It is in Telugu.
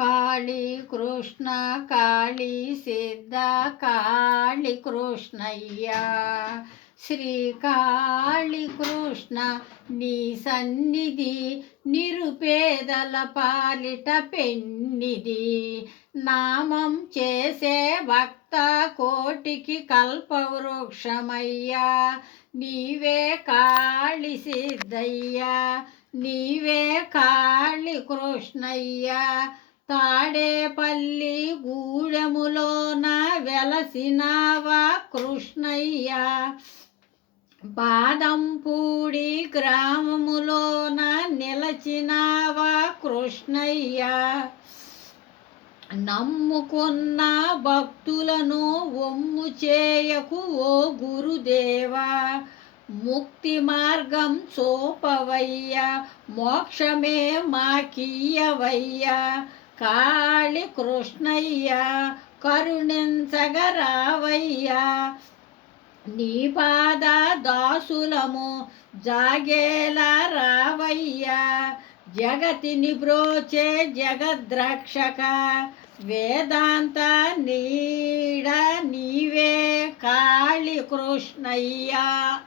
కాళీ కృష్ణ కాళీ సిద్ధ కాళీ కృష్ణయ్య శ్రీ కాళీ కృష్ణ నీ సన్నిధి నిరుపేదల పాలిట పెన్నిది. నామం చేసే భక్త కోటికి కల్పవృక్షమయ్యా. నీవే కాళి సిద్ధయ్యా. నీవే కాళి కృష్ణయ్యా. తాడేపల్లి గూడెములోన వెలసినావా కృష్ణయ్య? బాదంపూడి గ్రామములోన నిలచినావా కృష్ణయ్య? నమ్ముకున్న భక్తులను ఒమ్ము చేయకు ఓ గురుదేవా. ముక్తి మార్గం చూపవయ్యా మోక్షమే మాకీయవయ్యా కాళి కృష్ణయ్య కరుణించగరావయ్యా. నీ పాద దాసులము జాగేలా రావయ్యా. జగతిని బ్రోచే జగద్రక్షక వేదాంత నీడ నీవే కాళి కృష్ణయ్యా.